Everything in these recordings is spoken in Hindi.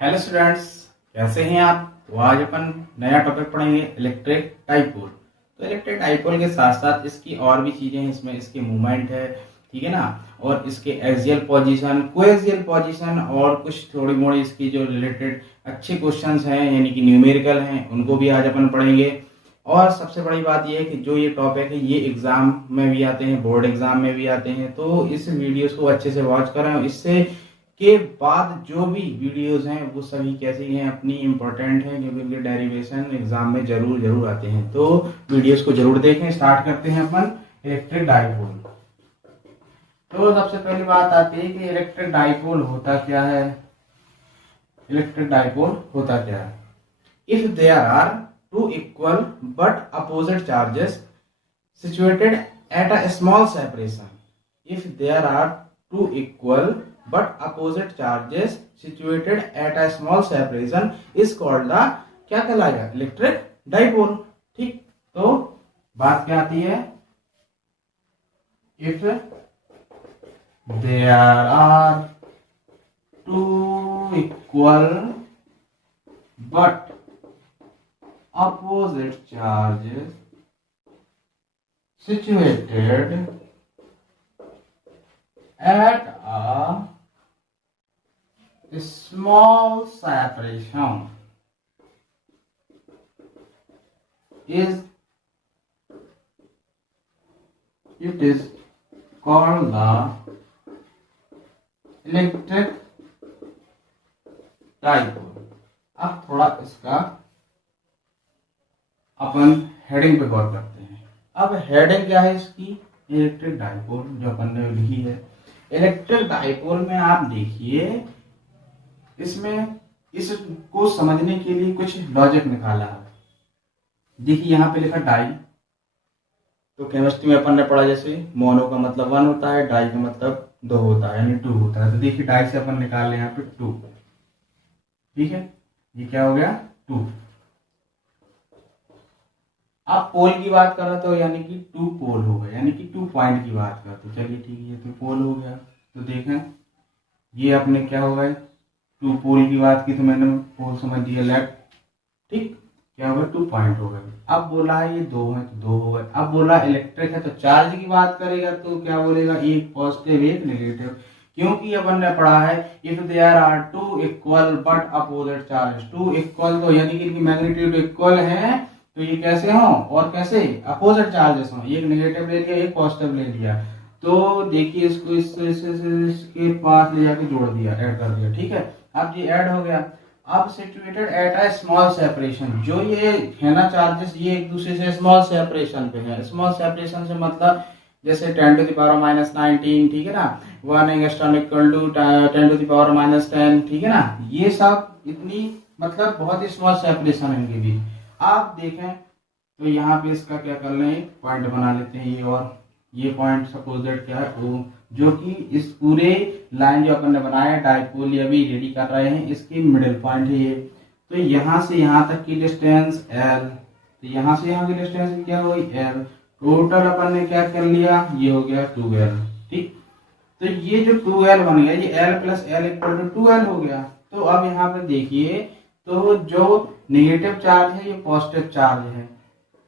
हेलो स्टूडेंट्स, कैसे हैं आप। तो आज अपन नया टॉपिक पढ़ेंगे इलेक्ट्रिक डाइपोल। तो इलेक्ट्रिक डाइपोल के साथ साथ इसकी और भी चीजें हैं, इसमें इसके मूवमेंट है, ठीक है ना, और इसके एक्सियल पोजीशन, कोएक्सियल पोजीशन और कुछ थोड़ी मोड़ी इसकी जो रिलेटेड अच्छे क्वेश्चंस हैं यानी कि न्यूमेरिकल हैं उनको भी आज अपन पढ़ेंगे। और सबसे बड़ी बात यह है कि जो ये टॉपिक है ये एग्जाम में भी आते हैं, बोर्ड एग्जाम में भी आते हैं, तो इस वीडियोस को अच्छे से वॉच करें। इससे के बाद जो भी वीडियोस हैं वो सभी कैसी हैं, अपनी इंपॉर्टेंट हैं क्योंकि उनके डेरिवेशन एग्जाम में जरूर जरूर आते हैं, तो वीडियोस को जरूर देखें। स्टार्ट करते हैं अपन इलेक्ट्रिक डाइपोल। तो सबसे पहली बात आती है कि इलेक्ट्रिक डाइपोल होता क्या है। इलेक्ट्रिक डाइपोल होता क्या है। If there are two equal but opposite charges situated at a small separation. If there are two equal but opposite charges situated at a small separation is called the क्या कहलाएगा, इलेक्ट्रिक डाइपोल। ठीक, तो बात क्या आती है, if there are two equal but opposite charges situated at a small separation is called the electric dipole। अब थोड़ा इसका अपन हेडिंग पे गौर करते हैं। अब हेडिंग क्या है इसकी, इलेक्ट्रिक डाइपोल जो अपन ने लिखी है। इलेक्ट्रिक डाइपोल में आप देखिए, इसमें इसको समझने के लिए कुछ लॉजिक निकाला है। देखिए यहाँ पे लिखा डाई, तो केमिस्ट्री में अपन ने पढ़ा जैसे मोनो का मतलब 1 होता है, डाई का मतलब 2 होता है यानी 2 होता है। तो देखिए डाई से अपन निकाल ले यहाँ पे 2, ठीक है, ये क्या हो गया 2। आप पोल की बात कर रहे तो यानी कि 2 पोल हो गए, यानी कि 2 पॉइंट की बात करते, चलिए ठीक है, ये तो पोल हो गया। तो देखें ये अपने क्या हो गए, 2 पोल की बात की तो मैंने पोल समझ दिया लेफ्ट, ठीक, क्या हो गया 2 पॉइंट हो गए। अब बोला है ये 2 है तो 2 हो गए। अब बोला इलेक्ट्रिक है तो चार्ज की बात करेगा तो क्या बोलेगा, एक पॉजिटिव एक नेगेटिव, क्योंकि अपन ने पढ़ा है if there are two equal but opposite charges. 2 equal तो यानी कि इनकी मैग्नीट्यूड इक्वल है, तो ये कैसे हो और कैसे अपोजिट चार्जेस हो, एक नेगेटिव ले लिया एक पॉजिटिव ले लिया। तो देखिए इसको इसके पास ले जाके जोड़ दिया, ऐड कर दिया, ठीक है। अब ये ऐड हो गया। अब situated at a small separation, जो ये है ना चार्जेस, ये एक दूसरे से स्मॉल सेपरेशन पे है। स्मॉल सेपरेशन से मतलब जैसे 10 to the power -19, ठीक है ना, 1 angstrom equal to 10 to the power -10, ठीक है ना, ये सब इतनी मतलब बहुत ही स्मॉल सेपरेशन है इनके बीच। आप देखें तो यहाँ पे इसका क्या कर रहे हैं, पॉइंट बना लेते हैं ये, और ये पॉइंट सपोजेड क्या है O, जो कि इस पूरे लाइन जो अपन ने बनाया डाइपोल या भी रेडी कर रहे हैं, इसकी मिडिल पॉइंट है ये। तो यहाँ से यहाँ तक की डिस्टेंस L, तो यहाँ से यहाँ की डिस्टेंस क्या हो गई L। टोटल अपन ने क्या कर लिया, ये हो गया 2L, ठीक। तो ये जो 2L बन गया, ये L + L = 2L हो गया। तो अब यहाँ पे देखिए, तो जो नेगेटिव चार्ज है ये पॉजिटिव चार्ज है,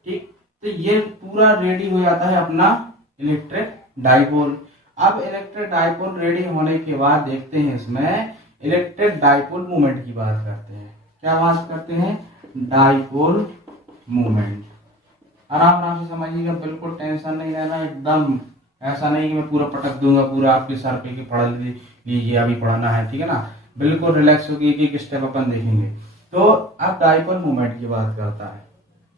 ठीक। तो ये पूरा रेडी हो जाता है अपना इलेक्ट्रिक डाइपोल। अब इलेक्ट्रिक डाइपोल रेडी होने के बाद देखते हैं इसमें इलेक्ट्रिक डाइपोल मूवमेंट की बात करते हैं। क्या बात करते हैं, डाइपोल मूवमेंट। आराम आराम से समझिएगा, बिल्कुल टेंशन नहीं लेना, एकदम ऐसा नहीं कि मैं पूरा पटक दूंगा पूरा आपके सर पे कि पढ़ लीजिए अभी पढ़ना है, ठीक है ना, बिल्कुल रिलैक्स होगी, एक स्टेप अपन देखेंगे। तो अब डाइपोल मूवमेंट की बात करता है,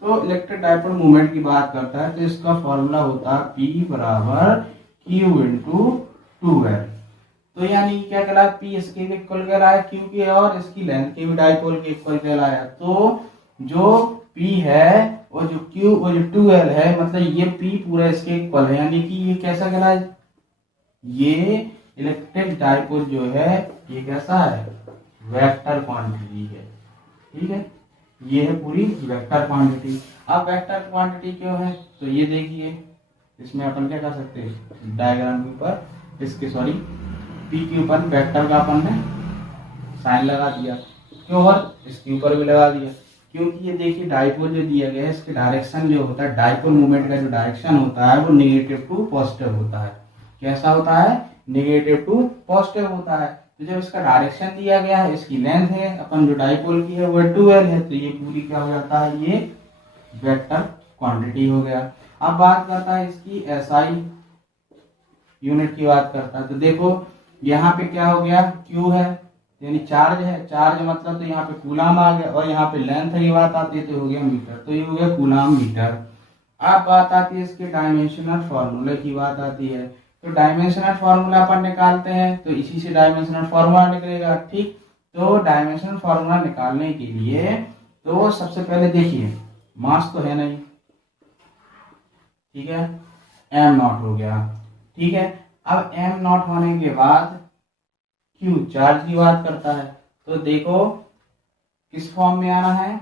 तो इलेक्ट्रिक डाइपोल मूवमेंट की बात करता है तो इसका फॉर्मूला होता है P = Q × 2L। तो यानी क्या कहलाया, P इसके भी इक्वल कहलाया Q के, और इसकी लेंथ के भी डाइपोल के इक्वल कहलाया। तो जो P है और जो Q और जो 2L है, मतलब ये P पूरा इसके इक्वल है, यानी कि ये कैसा कहलाया, ये इलेक्ट्रिक डाइपोल जो है ये कैसा है, वेक्टर क्वांटिटी है, ठीक है, ये है पूरी वेक्टर क्वांटिटी। अब वेक्टर क्वांटिटी क्यों है, तो ये देखिए इसमें अपन क्या कर सकते हैं, डायग्राम के ऊपर इसके पी के ऊपर वेक्टर का अपन ने साइन लगा दिया। इसके ऊपर इसके ऊपर भी लगा दिया, क्योंकि ये देखिए डाइपोल जो दिया गया है इसके डायरेक्शन जो होता है, डाइपोल मूवमेंट का जो डायरेक्शन होता है वो निगेटिव टू पॉजिटिव होता है। कैसा होता है? निगेटिव टू पॉजिटिव होता है। तो जब इसका डायरेक्शन दिया गया है, इसकी लेंथ है अपन जो डाइपोल की है वो 2l है, तो ये पूरी क्या हो जाता है, ये वेक्टर क्वांटिटी हो गया। अब बात करता है इसकी SI यूनिट की बात करता है, तो देखो यहाँ पे क्या हो गया, Q है यानी चार्ज है, चार्ज मतलब तो यहाँ पे कूलाम आ गया, और यहाँ पे लेंथ की बात आती है तो हो गया मीटर, तो ये हो गया कूलाम मीटर। अब बात आती है इसके डायमेंशनल फॉर्मूले की बात आती है, तो डायमेंशनल फॉर्मूला अपन निकालते हैं, तो इसी से डायमेंशनल फॉर्मूला निकलेगा। ठीक, तो डायमेंशनल फॉर्मूला निकालने के लिए तो सबसे पहले देखिए मास तो है नहीं, ठीक है, m0 हो गया। ठीक है, अब m0 होने के बाद Q चार्ज की बात करता है, तो देखो किस फॉर्म में आना है,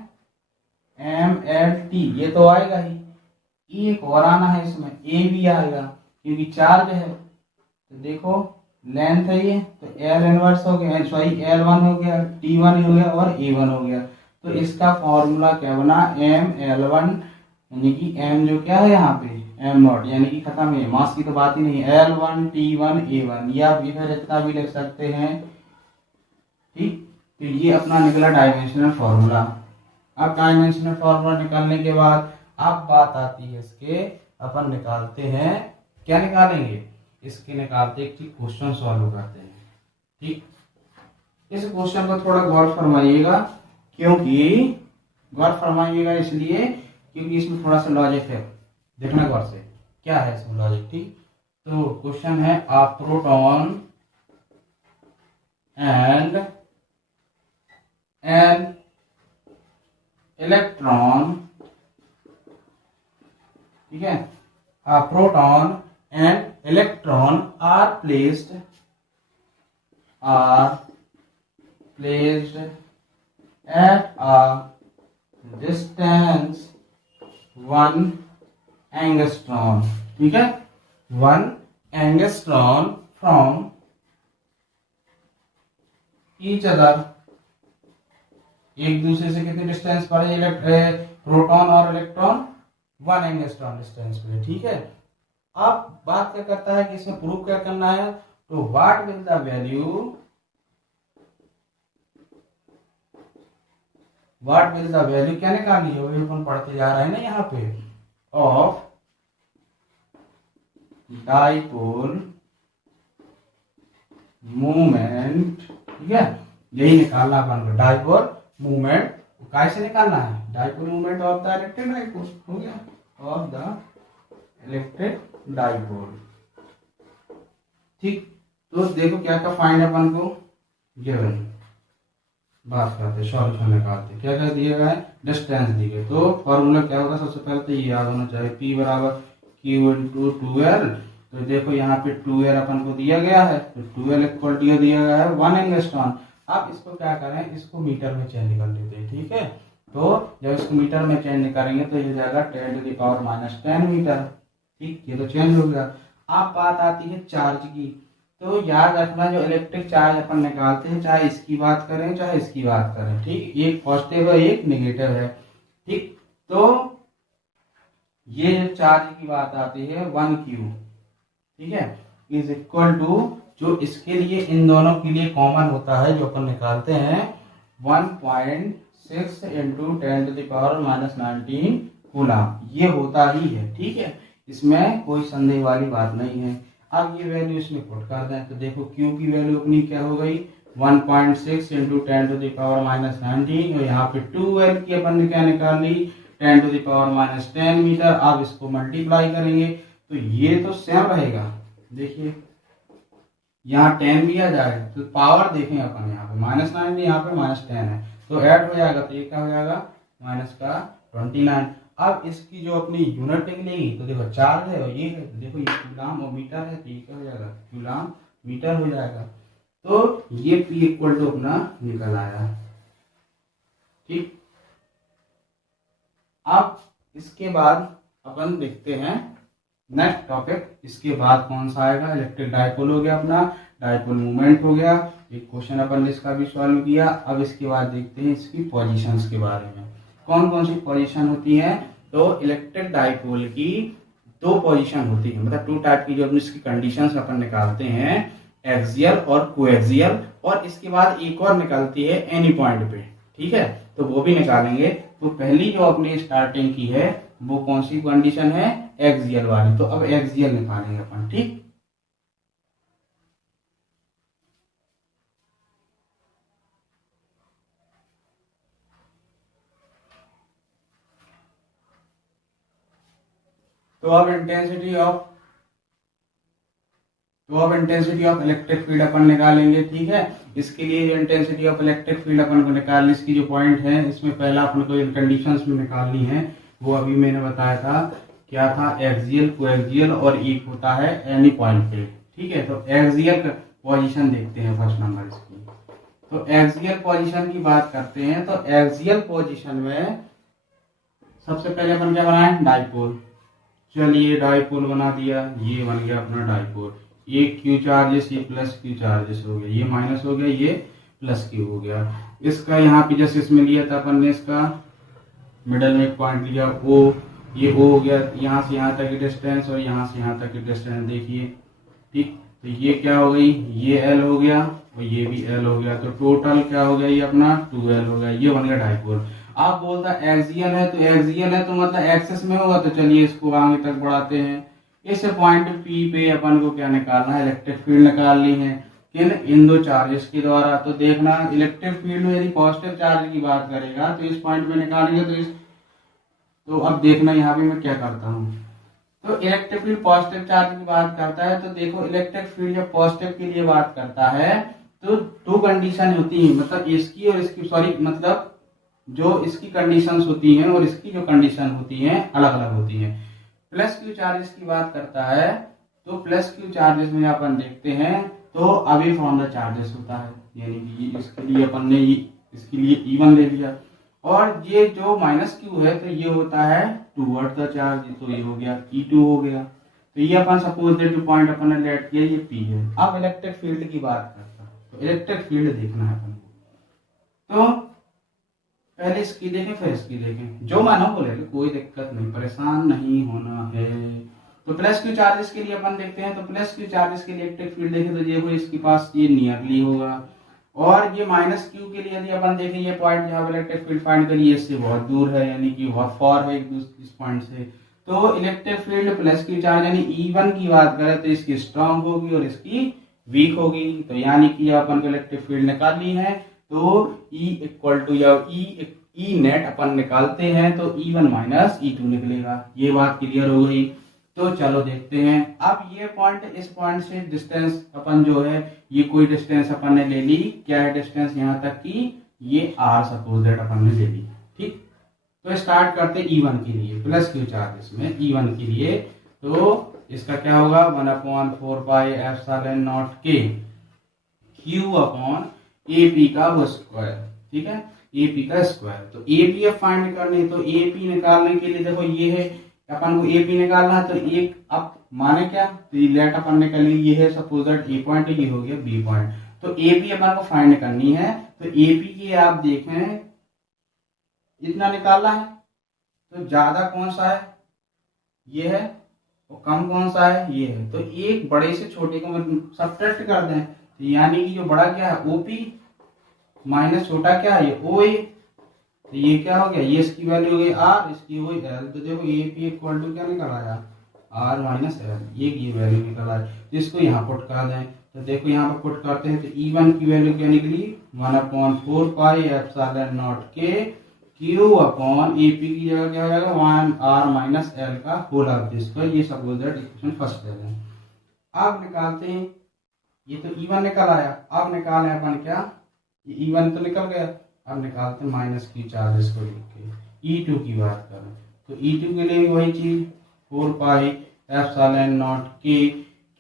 mLT, ये तो आएगा ही, एक और आना है इसमें A भी आएगा क्योंकि चार्ज है, तो देखो लेंथ है ये, तो L इनवर्स हो गया, सॉरी L1 हो गया, T1 हो गया और A1 हो गया, तो इसका फॉर्मूला क्या बना, mL1 यानी कि m जो क्या है यहाँ पे m0 यानी कि खत्म है, मास की तो बात ही नहीं, L1 T1 A1, या फिर इतना भी लिख सकते हैं। ठीक, तो ये अपना निकला डायमेंशनल फॉर्मूला। अब डायमेंशनल फॉर्मूला निकालने के बाद अब बात आती है इसके, अपन निकालते हैं, क्या निकालेंगे, इसके निकालते एक क्वेश्चन सॉल्व करते हैं। ठीक, इस क्वेश्चन को थोड़ा गौर फरमाइएगा, क्योंकि गौर फरमाइएगा इसलिए क्योंकि इसमें थोड़ा सा लॉजिक है, देखना गौर से क्या है इसमें लॉजिक। ठीक, तो क्वेश्चन है a proton and an electron, ठीक है, a proton and electron are placed at a distance 1 angstrom, ठीक है, 1 angstrom from each other, एक दूसरे से कितने डिस्टेंस पर है प्रोटॉन और इलेक्ट्रॉन, 1 एंगस्ट्रॉम डिस्टेंस पे। ठीक है, अब बात क्या करता है कि इसमें प्रूफ क्या करना है, तो what will the value, what will the value क्या निकालनी है, वही अपन पढ़ते जा रहे हैं ना यहाँ पे, ऑफ डाइपोल मूवमेंट, ठीक है, यही निकालना अपन को, डाइपोल मूवमेंट कैसे निकालना है, dipole movement of the electric dipole, हो गया, ऑफ द इलेक्ट्रिक डाइपोल। ठीक, तो देखो क्या क्या फाइंड अपन को गिवन, बात करते सॉल्यूशन निकालते, क्या क्या दिया गया है, डिस्टेंस दी गई, तो फॉर्मूला क्या होगा, सबसे पहले तो ये याद होना चाहिए, P बराबर Q इंटू 2L, तो देखो यहाँ पे 2L अपन को दिया गया है, तो 2L इक्वल टू दिया गया है 1 एंगस्ट्रॉम। अब इसको क्या करें, इसको मीटर में चेंज कर लेते हैं। ठीक है, तो जब इसको मीटर में चेंज करेंगे तो ये हो जाएगा 10⁻⁻10 मीटर। ठीक, ये तो चेंज हो गया। अब बात आती है चार्ज की, तो याद रखना जो इलेक्ट्रिक चार्ज अपन निकालते हैं, चाहे इसकी बात करें चाहे इसकी बात करें, ठीक, एक पॉजिटिव है एक नेगेटिव है। ठीक, तो ये जो चार्ज की बात आती है 1Q, ठीक है, इज इक्वल टू, जो इसके लिए इन दोनों के लिए कॉमन होता है जो अपन निकालते हैं, 1.6 इंटू 10⁻⁻19 कूलम, ये होता ही है। ठीक है, इसमें कोई संदेह वाली बात नहीं है। अब ये वैल्यू इसमें पुट कर दें, तो देखो Q की वैल्यू अपनी क्या हो गई, 1.6 इंटू 10⁻⁻19, और यहाँ पे 2L की अपन ने क्या निकाली, 10⁻⁻10 मीटर। अब इसको मल्टीप्लाई करेंगे तो ये तो सेम रहेगा, देखिए यहाँ 10 भी आ जाएगा, तो पावर देखें अपन यहाँ पे -9 यहाँ पे -10 है, तो ऐड हो जाएगा, तो ये क्या हो जाएगा माइनस का 29। अब इसकी जो अपनी यूनिट निकलेगी, तो देखो चार्ज है और ये है, तो देखो ये कूलम और मीटर है, तो ये क्या हो जाएगा कूलम मीटर हो जाएगा, तो ये P इक्वल टू अपना निकल आया। ठीक, अब इसके बाद अपन देखते हैं नेक्स्ट टॉपिक इसके बाद कौन सा आएगा, इलेक्ट्रिक डाइपोल हो गया अपना, डाइपोल मूवमेंट हो गया, एक क्वेश्चन अपन ने इसका भी सॉल्व किया। अब इसके बाद देखते हैं इसकी पोजीशंस के बारे में, कौन कौन सी पोजीशन होती है। तो इलेक्ट्रिक डाइपोल की दो पोजीशन होती है, मतलब टू टाइप की जो इसकी कंडीशंस अपन निकालते हैं, एक्सियल और कोएक्सियल, और इसके बाद एक और निकलती है एनी पॉइंट पे, ठीक है, तो वो भी निकालेंगे। तो पहली जो अपनी स्टार्टिंग की है वो कौन सी कंडीशन है, एक्सियल वाली, तो अब एक्सियल निकालेंगे अपन, ठीक। तो अब इंटेंसिटी ऑफ इलेक्ट्रिक फील्ड अपन निकालेंगे, ठीक है। इसके लिए इंटेंसिटी ऑफ इलेक्ट्रिक फील्ड अपन को निकालने, इसकी जो पॉइंट है इसमें पहला अपन को कंडीशंस में निकालनी है, वो अभी मैंने बताया था, क्या था, एक्सियल, कोएक्सियल और एक होता है एनी पॉइंट पे, ठीक है। तो एक्सियल पोजीशन देखते हैं फर्स्ट नंबर इसकी। तो एक्सियल पोजीशन की बात करते हैं, तो एक्सियल पोजीशन में सबसे पहले अपन क्या बनाए, डाइपोल। चलिए डाइपोल बना दिया, ये बन गया अपना डाइपोल। ये क्यू चार्जेस, ये प्लस क्यू चार्जेस हो गया, ये माइनस हो गया, ये प्लस क्यू हो गया। इसका यहाँ पे जैसे इसमें लिया था अपन ने, इसका मिडल में एक पॉइंट लिया ओ, ये ओ हो गया, यहाँ से यहाँ तक की डिस्टेंस और यहाँ से यहाँ तक की डिस्टेंस देखिए, ठीक। तो ये क्या हो गई, ये एल हो गया और ये भी एल हो गया, तो टोटल क्या हो गया, ये अपना 2L हो गया, ये बन गया डाइपोल। आप बोलता एक्सियल है, तो एक्सियल है तो मतलब एक्सेस में होगा, तो चलिए इसको आगे तक बढ़ाते हैं। इस पॉइंट पी पे अपन को क्या निकालना है, इलेक्ट्रिक फील्ड निकालनी है, किन, इन दो चार्जेस के द्वारा। तो देखना इलेक्ट्रिक फील्ड में यदि पॉजिटिव चार्ज की बात करेगा तो इस पॉइंट पे निकालेंगे, तो अब देखना यहाँ पे मैं क्या करता हूँ। तो इलेक्ट्रिक फील्ड पॉजिटिव चार्ज की बात करता है, तो देखो इलेक्ट्रिक फील्ड जब पॉजिटिव के लिए बात करता है तो दो कंडीशन होती है, मतलब इसकी और इसकी, सॉरी मतलब जो इसकी कंडीशंस होती हैं और इसकी जो कंडीशन होती हैं अलग अलग होती हैं। प्लस क्यू चार्जेस की बात करता है, तो प्लस क्यू चार्जेस में अपन देखते हैं तो अवे फ्रॉम द चार्जेस होता है, यानी कि इसके लिए अपन ने इसके लिए E1 ले लिया, और ये जो माइनस क्यू है तो ये होता है टूवर्ड द चार्ज, तो ये हो गया E2 हो गया। तो ये अपन सपोज दैट जो पॉइंट अपन ने लेट किया ये P है। अब इलेक्ट्रिक फील्ड की बात करता है, तो इलेक्ट्रिक फील्ड देखना है अपन को, तो पहले इसकी देखें फिर इसकी देखें, जो मानो बोले कोई दिक्कत नहीं, परेशान नहीं होना है। तो प्लस क्यू चार्जेस के लिए अपन देखते हैं, तो प्लस क्यू चार्जेस के लिए इलेक्ट्रिक फील्ड देखें तो ये इसके पास ये नियरली होगा, और ये माइनस क्यू के लिए यदि अपन देखें ये पॉइंट जहाँ इलेक्ट्रिक फील्ड फाइंड करिए इससे बहुत दूर है, यानी कि बहुत फॉर है इस पॉइंट से। तो electric field plus Q charge यानी E1 की बात करें तो इसकी स्ट्रॉन्ग होगी और इसकी वीक होगी, तो यानी कि अपन को इलेक्ट्रिक फील्ड निकालनी है, तो E इक्वल टू या E नेट अपन निकालते हैं तो E1 माइनस E2 निकलेगा। ये बात क्लियर हो गई। तो चलो देखते हैं, अब ये पॉइंट इस पॉइंट से डिस्टेंस अपन जो है ये कोई डिस्टेंस अपन ने ले ली, क्या है डिस्टेंस यहाँ तक की, ये R सपोज दैट अपन ने ले ली, ठीक। तो स्टार्ट करते E1 के लिए, प्लस क्यू चार्जेस में E1 के लिए, तो इसका क्या होगा 1/4 पाई एप्सिलॉन नॉट के Q अपॉन AP का वो स्क्वायर, ठीक है, AP का स्क्वायर। तो AP फाइंड करनी, तो AP निकालने के लिए देखो ये है अपन को AP निकालना है, तो एक अब माने क्या, तो ये लेट अपन ने कर ली, ये है सपोज दैट A पॉइंट, ये हो गया B पॉइंट, तो AP अपन को फाइंड करनी है। तो AP की आप देखें इतना निकालना है, तो ज्यादा कौन सा है, ये है, और कम कौन सा है, ये है। तो एक बड़े से छोटे को सब्ट्रैक्ट कर दें, तो यानी कि जो बड़ा क्या है OP माइनस छोटा क्या है ये OA, तो ये क्या हो गया, ये इसकी वैल्यू हो गई R, इसकी हो गई L। तो देखो AP इक्वल टू क्या निकल आया, R माइनस L, ये वैल्यू निकल आई, तो इसको यहाँ पुट कर दें। तो देखो यहाँ पर पुट करते हैं, तो E1 की वैल्यू क्या निकली 1/4 पाई एप्सिलॉन नॉट के Q अपॉन AP की जगह क्या हो जाएगा 1R माइनस L का होल ऑफ दिस, ये सपोज दैट इक्वेशन फर्स्ट है। अब निकालते हैं, ये तो E1 निकल आया, अब निकालें अपन क्या, ये E1 तो निकल गया, अब निकालते हैं माइनस क्यू चार्जेस को लिख के। E2 की बात करें तो E2 के लिए भी वही चीज 4 पाई एप्सिलॉन नॉट के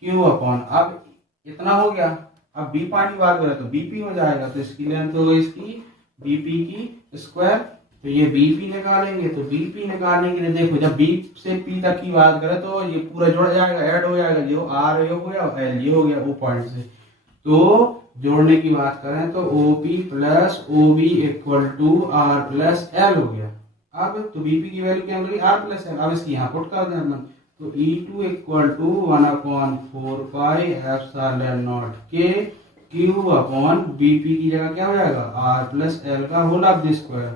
Q अपॉन, अब इतना हो गया, अब B पॉइंट की बात करें तो BP हो जाएगा, तो इसकी लेंथ हो गई इसकी BP की स्क्वायर, तो ये बीपी निकालेंगे, तो बीपी निकालने के लिए देखो जब बी से पी तक की बात करें तो ये पूरा जुड़ जाएगा, ऐड हो जाएगा, जो आर ये हो गया एल ये हो गया वो पॉइंट से। तो जोड़ने की बात करें तो O P plus O B equal to R plus L हो गया। अब तो बीपी की वैल्यू क्या मिली आर प्लस एल, अब इसकी यहाँ पुट कर देना, तो E two equal to 1/4 pi epsilon not K Q upon BP की जगह क्या हो जाएगा आर प्लस एल का होल ऑफ द स्क्वायर।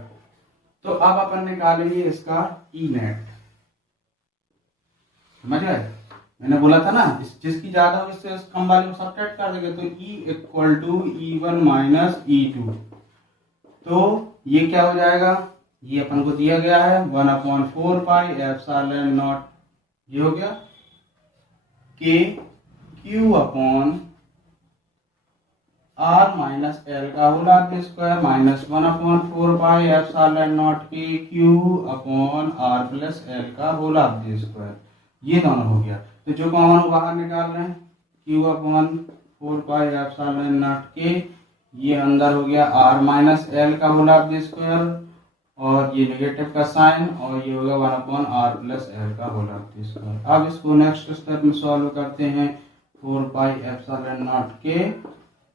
तो अब अपन निकालेंगे इसका ई नेट, समझ गए? मैंने बोला था ना जिसकी ज्यादा हो इससे कम वाले को सब्ट्रैक्ट कर देंगे, तो E equal to E1 minus E2। तो ये क्या हो जाएगा, ये अपन को दिया गया है 1/4 पाई एप्सिलॉन नॉट ये हो गया K Q upon R minus L का whole of the square minus 1/4 pi epsilon not K Q upon R plus L का होल ऑफ द स्क्वायर। ये दोनों हो गया, तो जो कॉमन बाहर निकाल रहे हैं Q upon 4 pi epsilon not के, ये अंदर हो गया आर माइनस एल का होल ऑफ द स्क्वायर और ये नेगेटिव का साइन और ये होगा 1/r प्लस एल का होल ऑफ द स्क्वायर। अब इसको नेक्स्ट स्टेप में सॉल्व करते हैं, 4 पाई एप्सिलॉन नॉट के,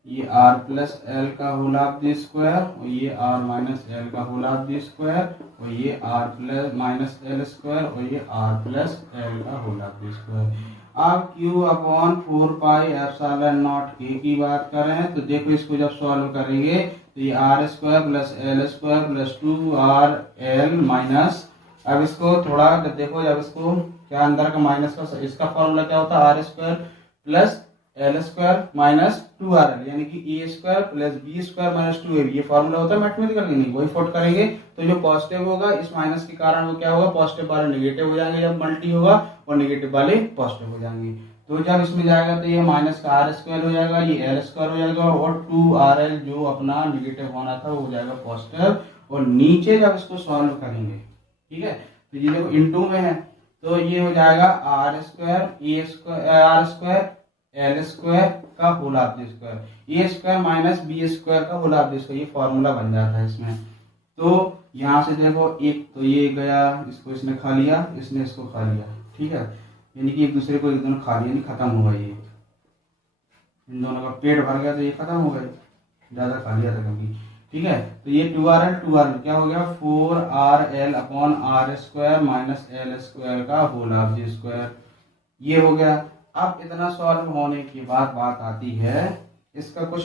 ये r प्लस एल का होल ऑफ द स्क्वायर और ये r माइनस एल का होल ऑफ द स्क्वायर और ये r plus minus L square और ये r प्लस एल का होल ऑफ द स्क्वायर। अब q upon 4 pi epsilon not के की बात करें तो देखो इसको जब सॉल्व करेंगे तो ये R square plus L square plus 2rl minus, अब इसको थोड़ा देखो जब इसको क्या अंदर का माइनस का इसका फॉर्मूला क्या होता है R square plus L square minus 2rl यानी कि A square plus B square minus 2ab, ये फॉर्मूला होता है मैथमेटिकल का, नहीं वही फोट करेंगे तो जो पॉजिटिव होगा इस माइनस के कारण वो क्या होगा पॉजिटिव वाले नेगेटिव हो जाएंगे जब मल्टी होगा और नेगेटिव वाले पॉजिटिव हो जाएंगे। तो जब इसमें जाएगा तो ये माइनस का आर स्क्वायर हो जाएगा, ये एल स्क्वायर हो जाएगा और 2rl जो अपना नेगेटिव होना था वो हो जाएगा पॉजिटिव, और नीचे जब इसको सॉल्व करेंगे ठीक है तो ये देखो इनटू में है तो ये हो जाएगा R square A square R square L square का whole of the square A square minus B square का होल ऑफ द स्क्वायर, ये फॉर्मूला बन जाता है इसमें। तो यहाँ से देखो एक तो ये गया, इसको इसने खा लिया, इसने इसको खा लिया, ठीक है, यानी कि एक दूसरे को एक दोनों खा लिया, नहीं खत्म हुआ, ये इन दोनों का पेट भर गया तो ये खत्म हो गए, ज्यादा खा लिया था क्योंकि, ठीक है। तो ये 2rl क्या हो गया 4rl upon R square minus L square का होल ऑफ द स्क्वायर, ये हो गया। अब इतना सॉल्व होने के बाद बात आती है इसका कुछ,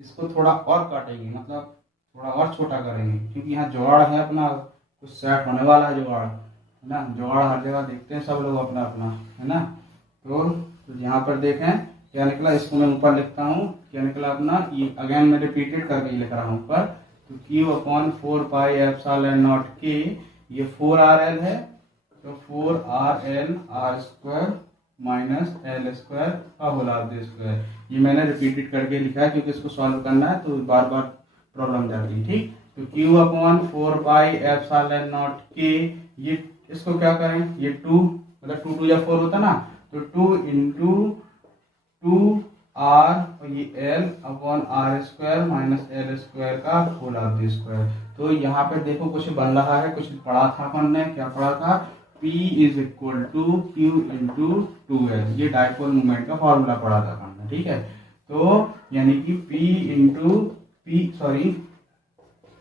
इसको थोड़ा और काटेंगे, मतलब थोड़ा और छोटा करेंगे क्योंकि यहाँ जोड़ है अपना, कुछ सेट होने वाला है जोड़, है ना, जोड़ हर जगह देखते हैं सब लोग अपना अपना, है ना। तो यहाँ पर देखें क्या निकला, इसको मैं ऊपर लिखता हूँ क्या निकला अपना, ये अगेन मैं रिपीटेड करके लिख रहा हूँ ऊपर, तो Q upon 4 pi epsilon not के, ये 4rl है तो 4rl R square minus L square का होल ऑफ द स्क्वायर, ये मैंने रिपीटेड करके लिखा है क्योंकि इसको सॉल्व करना है तो बार बार प्रॉब्लम जाती है, ठीक। तो q upon 4 pi epsilon not के, ये इसको क्या करें, ये 2 मतलब 2 2 या 4 होता ना, तो 2 इंटू 2r और ये l upon R square minus L square का होल ऑफ द स्क्वायर। तो यहाँ पे देखो कुछ बन रहा है, कुछ पढ़ा था अपन ने, क्या पढ़ा था, P is equal to Q into 2L, ये डाइपोल मूवमेंट का फॉर्मूला पढ़ा था अपन ने, ठीक है। तो यानी कि P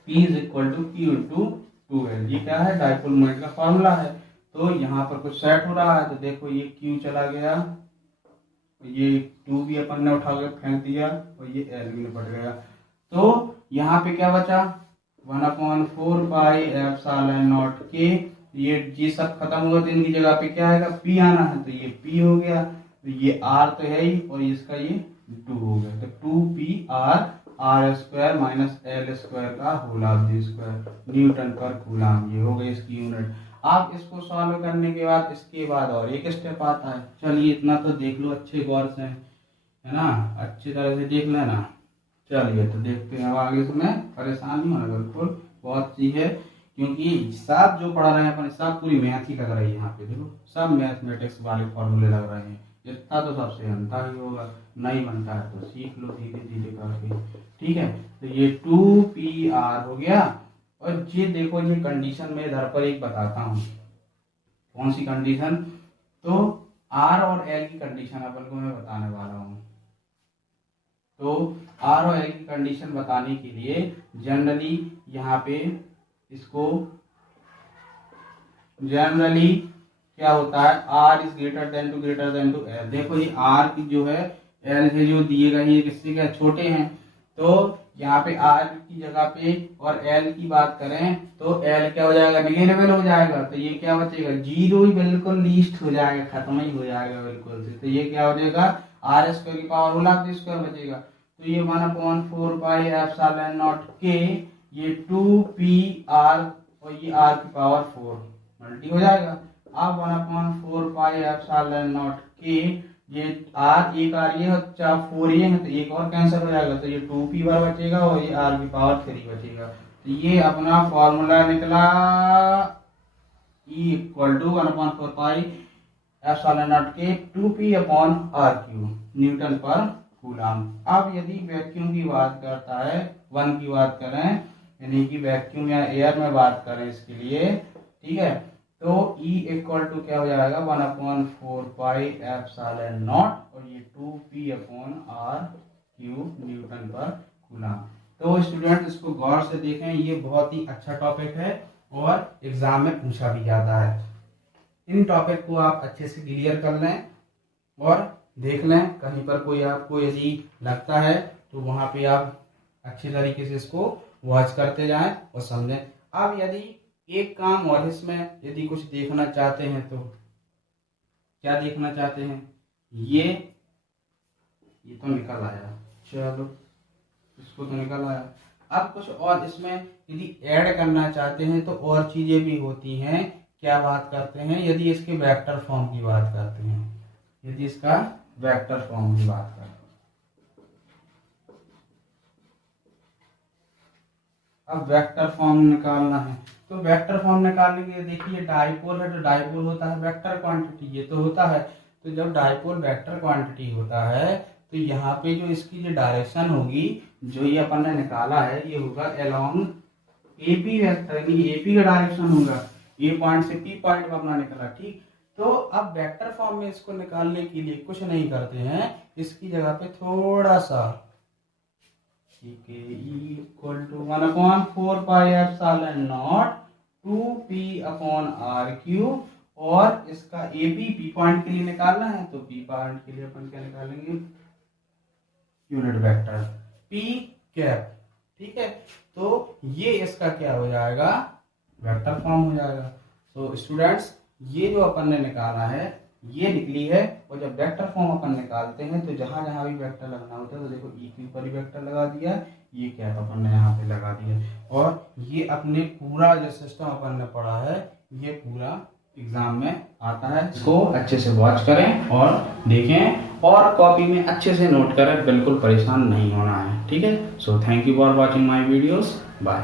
is equal to Q into 2L, ये क्या है डाइपोल मूवमेंट का फॉर्मूला है। तो यहाँ पर कुछ सेट हो रहा है तो देखो ये Q चला गया, ये 2 भी अपन ने उठा के फेंक दिया और ये L भी निपट गया। तो यहाँ पे क्या बचा 1/4 पाई एप्सिलॉन नॉट के, ये सब खत्म हुआ तो इनकी जगह पे क्या आएगा P आना है, तो ये P हो गया, तो ये R तो है ही और इसका ये 2 हो गया, तो 2pr R square minus L square का whole of the square newton per coulomb, ये हो गई इसकी यूनिट। आप इसको सॉल्व करने के बाद इसके बाद और एक स्टेप आता है, चलिए इतना तो देख लो अच्छे गौर से, है ना, अच्छी तरह से देख लेना। चलिए तो देखते हैं अब आगे, इसमें परेशान नहीं होना बिल्कुल, बहुत सी है क्योंकि सब जो पढ़ा रहे हैं अपन सब पूरी मैथ ही लग रही है, यहाँ पे देखो सब मैथमेटिक्स वाले फॉर्मूले लग रहे हैं, इतना तो सबसे बनता ही होगा, नहीं बनता है तो सीख लो धीरे धीरे करके, ठीक है। तो ये 2pr हो गया और ये देखो, ये कंडीशन मैं इधर पर एक बताता हूँ। कौन सी कंडीशन? तो आर और एल की कंडीशन अपन को मैं बताने वाला हूँ। तो आर और एल की कंडीशन बताने के लिए जनरली यहाँ पे इसको जनरली क्या होता है, R is greater than two L. देखो ये आर की जो है एल से जो दिए गए ये किससे क्या छोटे हैं, तो यहाँ पे आर की जगह पे और एल की बात करें तो एल क्या हो जाएगा, निगेटिव हो जाएगा। तो ये क्या बचेगा, जीरो ही बिल्कुल लीस्ट हो जाएगा, खत्म ही हो जाएगा बिल्कुल से। तो ये क्या हो जाएगा, आर स्क्वायर की पावर होल ऑफ स्क्वायर बचेगा। तो ये 1/4 पाई एप्सिलॉन नॉट के, ये 2 p r और ये r की पावर 4 मल्टी हो जाएगा। अब 1/4 पाई एप्सिलॉन नॉट के, ये r एक r ये 4 ये है तो एक और कैंसिल हो जाएगा। तो ये 2p बार बचेगा और ये r की पावर 3 बचेगा। तो ये अपना फॉर्मूला निकला, E = 1/4 पाई एप्सिलॉन नॉट के 2p/r³ न्यूटन पर कूलम। अब यदि वैक्यूम की बात करता है, 1 की बात करें, यानी कि वैक्यूम या एयर में बात करें इसके लिए, ठीक है, तो E = क्या हो जाएगा, 1/4 पाई एप्सिलॉन नॉट और ये 2p/r³ न्यूटन पर कूलम। तो स्टूडेंट इसको गौर से देखें, ये बहुत ही अच्छा टॉपिक है और एग्जाम में पूछा भी जाता है। इन टॉपिक को आप अच्छे से क्लियर कर लें और देख लें, कहीं पर कोई आपको यदि लगता है तो वहां पे आप अच्छे तरीके से इसको वॉच करते जाएं और समझें। अब यदि एक काम और इसमें यदि कुछ देखना चाहते हैं तो क्या देखना चाहते हैं, ये तो निकल आया, चलो इसको तो निकल आया। अब कुछ और इसमें यदि ऐड करना चाहते हैं तो और चीजें भी होती हैं। क्या बात करते हैं, यदि इसके वेक्टर फॉर्म की बात करते हैं, यदि इसका वेक्टर फॉर्म की बात करते हैं। अब वेक्टर फॉर्म निकालना है, तो वेक्टर फॉर्म निकालने के लिए देखिए डाइपोल है तो डाइपोल होता है वेक्टर क्वांटिटी, ये तो होता है। तो जब डाइपोल वेक्टर क्वांटिटी होता है तो यहाँ पे जो इसकी जो डायरेक्शन होगी, जो ये अपन ने निकाला है, ये होगा अलोंग एपी वेक्टर, यानी एपी का डायरेक्शन होगा, ए पॉइंट से पी पॉइंट पर अपना निकला, ठीक। तो अब वेक्टर फॉर्म में इसको निकालने के लिए कुछ नहीं करते हैं, इसकी जगह पे थोड़ा सा, ठीक है, E = 1/4 pi epsilon not 2p/r³ और इसका एपी पी पॉइंट के लिए निकालना है तो पी पॉइंट के लिए अपन क्या निकालेंगे, यूनिट वेक्टर p कैप, ठीक है। तो ये इसका क्या हो जाएगा, वेक्टर फॉर्म हो जाएगा। तो स्टूडेंट्स ये जो अपन ने निकाला है ये निकली है, और जब वेक्टर फॉर्म अपन निकालते हैं तो जहां जहां भी वेक्टर लगना होता है तो देखो ई के ऊपर ही वेक्टर लगा दिया, ये कैप अपन ने यहाँ पे लगा दिया, और ये अपने पूरा जो सिस्टम अपन ने पढ़ा है ये पूरा एग्जाम में आता है। इसको अच्छे से वॉच करें और देखें और कॉपी में अच्छे से नोट करें, बिल्कुल परेशान नहीं होना है, ठीक है। So thank you for watching my videos, bye.